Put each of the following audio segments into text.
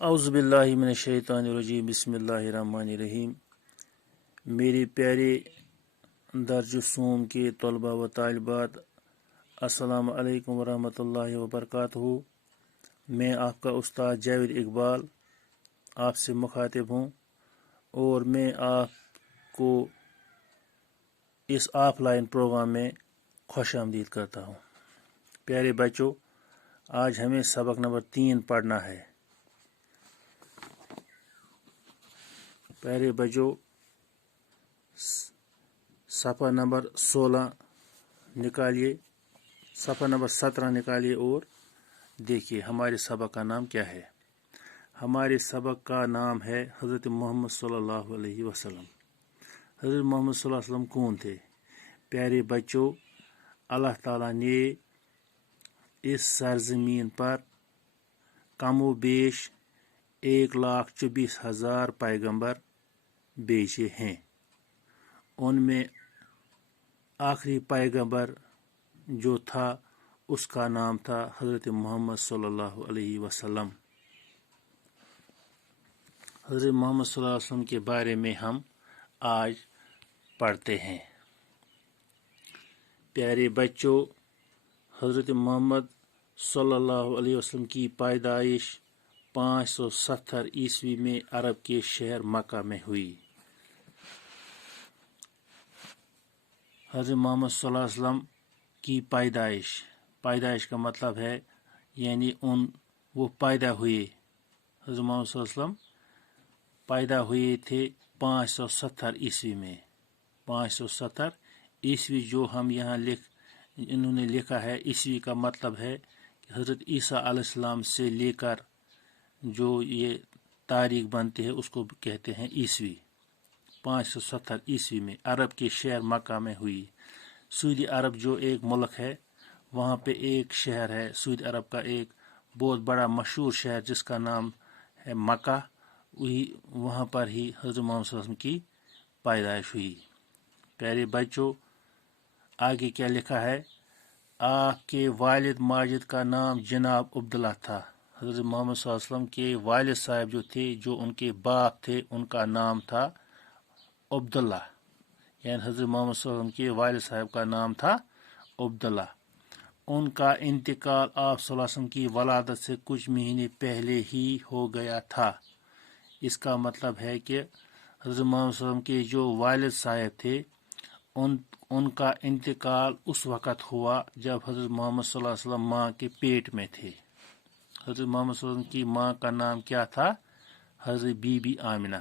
اعوذ باللہ من الشیطان الرجیم بسم اللہ الرحمن الرحیم۔ میرے پیارے درج سوم کے طلباء و طالبات، السلام علیکم ورحمۃ اللہ وبرکاتہ۔ میں آپ کا استاد جاوید اقبال آپ سے مخاطب ہوں اور میں آپ کو اس آف لائن پروگرام میں خوش آمدید کرتا ہوں۔ پیارے بچوں، آج ہمیں سبق نمبر 3 پڑھنا ہے۔ پیارے بچوں، صفحہ نمبر 16 نکالیے، صفحہ نمبر 17 نکالیے اور دیکھیے ہمارے سبق کا نام کیا ہے۔ ہمارے سبق کا نام ہے حضرت محمد صلی اللہ علیہ وسلم۔ حضرت محمد صلی اللہ علیہ وسلم کون تھے؟ پیارے بچوں، اللہ تعالیٰ نے اس سرزمین پر کم و بیش 1,24,000 پیغمبر بھیجے ہیں۔ ان میں آخری پیغمبر جو تھا اس کا نام تھا حضرت محمد صلی اللہ علیہ وسلم۔ حضرت محمد صلی اللہ علیہ وسلم کے بارے میں ہم آج پڑھتے ہیں۔ پیارے بچوں، حضرت محمد صلی اللہ علیہ وسلم کی پیدائش 570 عیسوی میں عرب کے شہر مکہ میں ہوئی۔ حضرت محمد صلی اللہ علیہ وسلم کی پیدائش کا مطلب ہے یعنی وہ پیدا ہوئے۔ حضرت محمد صلی اللہ علیہ وسلم پیدا ہوئے تھے 570 عیسوی میں۔ 570 عیسوی جو ہم یہاں انہوں نے لکھا ہے، عیسوی کا مطلب ہے کہ حضرت عیسیٰ علیہ السلام سے لے کر جو یہ تاریخ بنتی ہے اس کو کہتے ہیں عیسوی۔ 570 عیسوی میں عرب کے شہر مکہ میں ہوئی۔ سعودی عرب جو ایک ملک ہے، وہاں پہ ایک شہر ہے سعودی عرب کا، ایک بہت بڑا مشہور شہر جس کا نام ہے مکہ، وہاں پر ہی حضرت محمد صلی اللہ علیہ وسلم کی پیدائش ہوئی۔ پیارے بچوں، آگے کیا لکھا ہے؟ آپ کے والد ماجد کا نام جناب عبداللہ تھا۔ حضرت محمد صلی اللہ علیہ وسلم کے والد صاحب جو تھے، جو ان کے باپ تھے، ان کا نام تھا عبداللہ، یعنی حضرت محمد صلی اللہ علیہ وسلم کے والد صاحب کا نام تھا عبداللہ۔ ان کا انتقال آپ صلی اللہ علیہ وسلم کی ولادت سے کچھ مہینے پہلے ہی ہو گیا تھا۔ اس کا مطلب ہے کہ حضرت محمد صلی اللہ علیہ وسلم کے جو والد صاحب تھے ان کا انتقال اس وقت ہوا جب حضرت محمد صلی اللہ علیہ وسلم ماں کے پیٹ میں تھے۔ حضرت محمد صلی اللہ علیہ وسلم کی ماں کا نام کیا تھا؟ حضرت بی بی آمنہ۔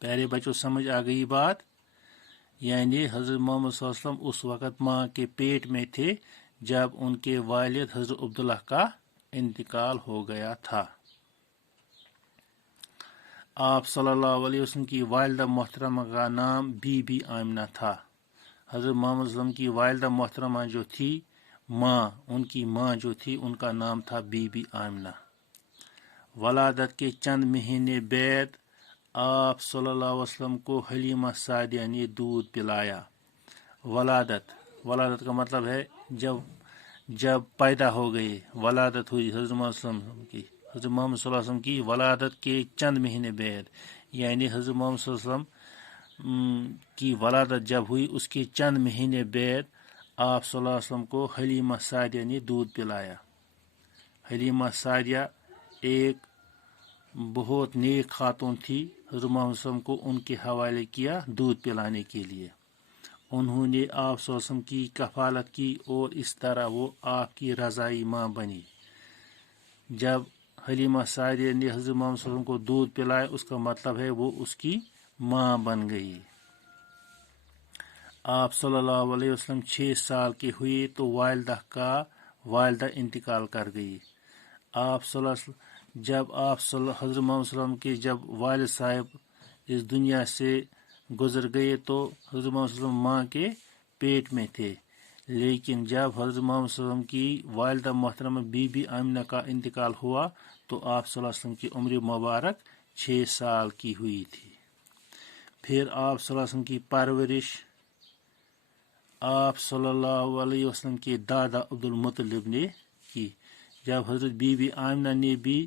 پیارے بچوں، سمجھ آ گئی بات؟ یعنی حضرت محمد صلی اللہ علیہ وسلم اس وقت ماں کے پیٹ میں تھے جب ان کے والد حضرت عبداللہ کا انتقال ہو گیا تھا۔ آپ صلی اللہ علیہ وسلم کی والدہ محترمہ کا نام بی بی آمنہ تھا۔ حضرت محمد صلی اللہ علیہ وسلم کی والدہ محترمہ جو تھی، ان کی ماں جو تھی، ان کا نام تھا بی بی آمنہ۔ ولادت کے چند مہینے بعد آپ صلی اللہ علیہ وسلم کو حلیمہ سعدیہ نے دودھ پلایا۔ ولادت کا مطلب ہے جب پیدا ہو گئے، ولادت ہوئی حضرت محمد صلی اللہ علیہ وسلم کی۔ حضرت محمد صلی اللہ علیہ وسلم کی ولادت کے چند مہینے بعد، یعنی حضرت محمد صلی اللہ علیہ وسلم کی ولادت جب ہوئی اس کے چند مہینے بعد آپ صلی اللہ علیہ وسلم کو حلیمہ سعدیہ نے دودھ پلایا۔ حلیمہ سعدیہ ایک بہت نیک خاتون تھی۔ حضرت محمد صلی اللہ علیہ وسلم کو ان کے حوالے کیا دودھ پلانے کے لیے۔ انہوں نے آپ صلی اللہ علیہ وسلم کی کفالت کی اور اس طرح وہ آپ کی رضائی ماں بنی۔ جب حلیمہ سعدیہ نے حضرت محمد صلی اللہ علیہ وسلم کو دودھ پلایا، اس کا مطلب ہے وہ اس کی ماں بن گئی۔ آپ صلی اللہ علیہ وسلم 6 سال کے ہوئے تو والدہ انتقال کر گئی۔ جب حضرت محمد صلی اللہ علیہ وسلم کے جب والد صاحب اس دنیا سے گزر گئے تو حضرت محمد صلی اللہ علیہ وسلم ماں کے پیٹ میں تھے، لیکن جب حضرت محمد صلی اللہ علیہ وسلم کی والدہ محترمہ بی بی آمنہ کا انتقال ہوا تو آپ صلی اللہ علیہ وسلم کی عمر مبارک 6 سال کی ہوئی تھی۔ پھر آپ صلی اللہ علیہ وسلم کی پرورش آپ صلی اللہ علیہ وسلم کے دادا عبدالمطلب نے کی۔ جب حضرت بی بی آمنہ نے بھی